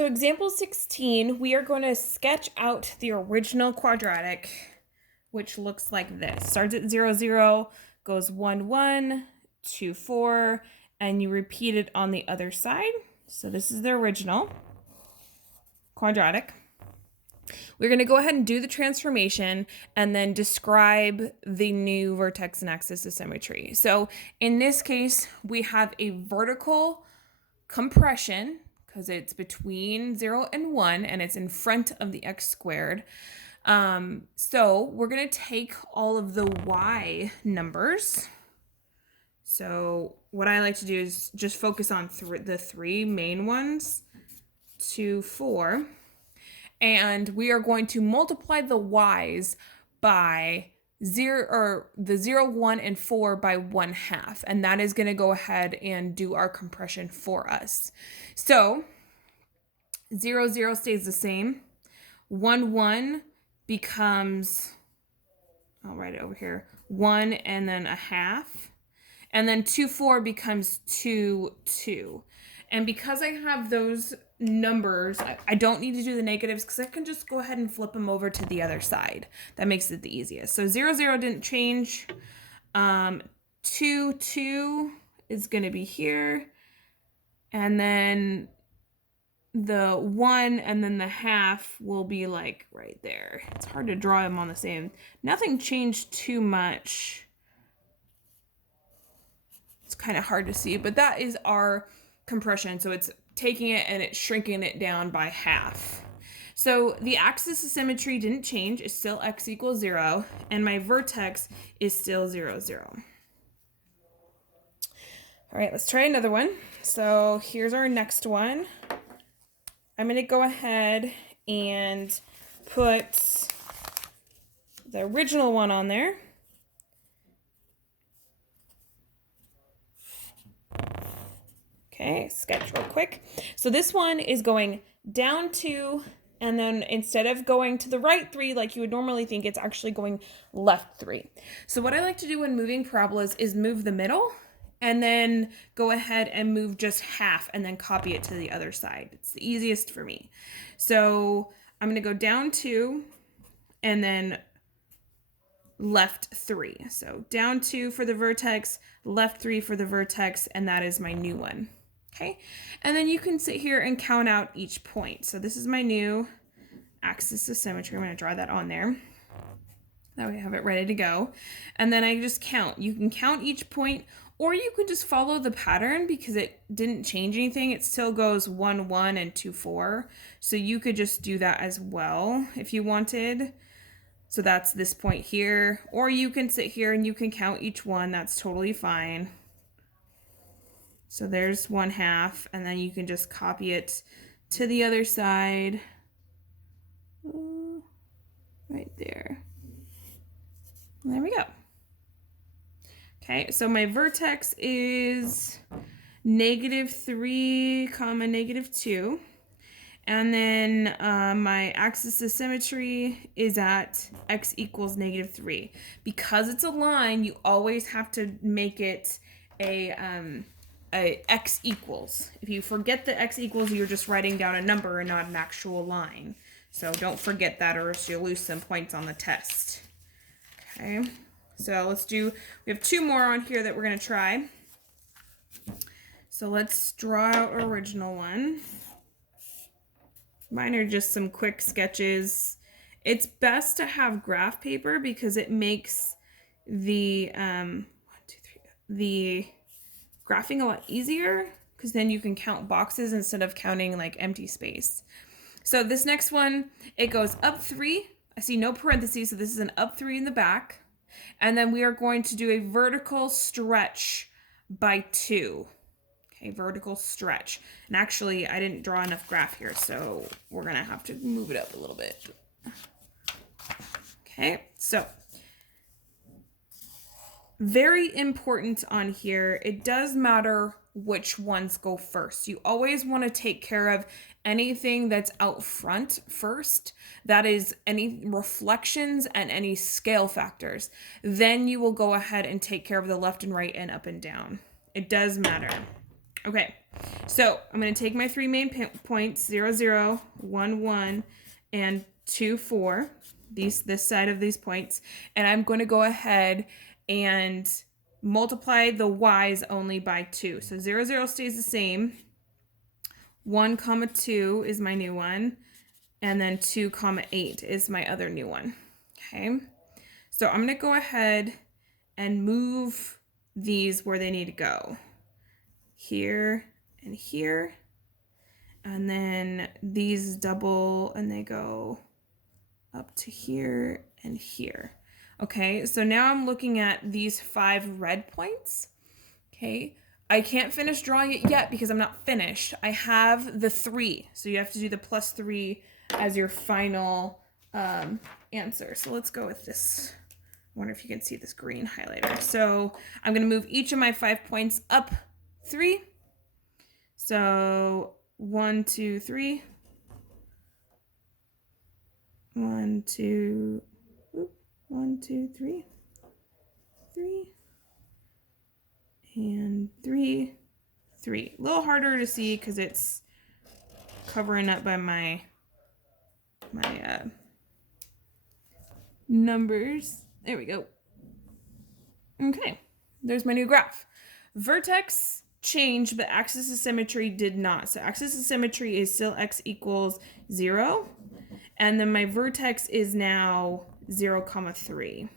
So example 16, we are going to sketch out the original quadratic, which looks like this. Starts at 0, 0, goes 1, 1, 2, 4, and you repeat it on the other side. So this is the original quadratic. We're going to go ahead and do the transformation and then describe the new vertex and axis of symmetry. So in this case, we have a vertical compression because it's between 0 and 1 and it's in front of the x squared. So we're going to take all of the y numbers. So what I like to do is just focus on the three main ones, 2, 4. And we are going to multiply the y's by 0, or the 0, 1, and 4 by 1/2. And that is going to go ahead and do our compression for us. So 0, 0 stays the same. 1, 1 becomes, I'll write it over here, 1 and then 1/2. And then 2, 4 becomes 2, 2. And because I have those numbers, I don't need to do the negatives because I can just go ahead and flip them over to the other side. That makes it the easiest. So 0, 0 didn't change. 2, 2 is going to be here. And then the 1 and then the 1/2 will be like right there. It's hard to draw them on the same. Nothing changed too much. It's kind of hard to see, but that is our compression. So it's taking it and it's shrinking it down by 1/2. So the axis of symmetry didn't change. It's still x equals 0, and my vertex is still 0, 0. All right, let's try another one. So here's our next one. I'm going to go ahead and put the original one on there. Okay, sketch real quick. So this one is going down 2, and then instead of going to the right 3 like you would normally think, it's actually going left 3. So what I like to do when moving parabolas is move the middle and then go ahead and move just half and then copy it to the other side. It's the easiest for me. So I'm going to go down 2 and then left 3. So down 2 for the vertex, left 3 for the vertex, and that is my new one. Okay, and then you can sit here and count out each point. So this is my new axis of symmetry. I'm going to draw that on there. That way I have it ready to go. And then I just count. You can count each point, or you can just follow the pattern because it didn't change anything. It still goes 1, 1, and 2, 4. So you could just do that as well if you wanted. So that's this point here. Or you can sit here and you can count each one. That's totally fine. So there's 1/2, and then you can just copy it to the other side. Right there. And there we go. Okay, so my vertex is -3, -2. And then my axis of symmetry is at x equals -3. Because it's a line, you always have to make it a x equals. If you forget the x equals, you're just writing down a number and not an actual line. So don't forget that, or else you'll lose some points on the test. Okay, so we have 2 more on here that we're going to try. So let's draw our original one. Mine are just some quick sketches. It's best to have graph paper because it makes the the graphing a lot easier, because then you can count boxes instead of counting like empty space. So this next one, it goes up 3. I see no parentheses, so this is an up 3 in the back. And then we are going to do a vertical stretch by 2. Okay, vertical stretch. And actually, I didn't draw enough graph here, so we're going to have to move it up a little bit. Okay, so very important on here, it does matter which ones go first. You always want to take care of anything that's out front first. That is any reflections and any scale factors. Then you will go ahead and take care of the left and right and up and down. It does matter. Okay, so I'm going to take my three main points, 0, 0, 1, 1, and 2, 4, this side of these points, and I'm going to go ahead and multiply the y's only by 2. So 0, 0 stays the same. 1, 2 is my new one, and then 2, 8 is my other new one. Okay, so I'm going to go ahead and move these where they need to go. Here and here, and then these double and they go up to here and here. Okay, so now I'm looking at these 5 red points. Okay, I can't finish drawing it yet because I'm not finished. I have the 3, so you have to do the +3 as your final answer. So let's go with this. I wonder if you can see this green highlighter. So I'm going to move each of my 5 points up 3. So 1, 2, 3. 1, 2, 1, 2, 3. 3. And 3, 3. A little harder to see because it's covering up by my numbers. There we go. Okay, there's my new graph. Vertex changed, but axis of symmetry did not. So axis of symmetry is still x equals 0. And then my vertex is now 0, 3.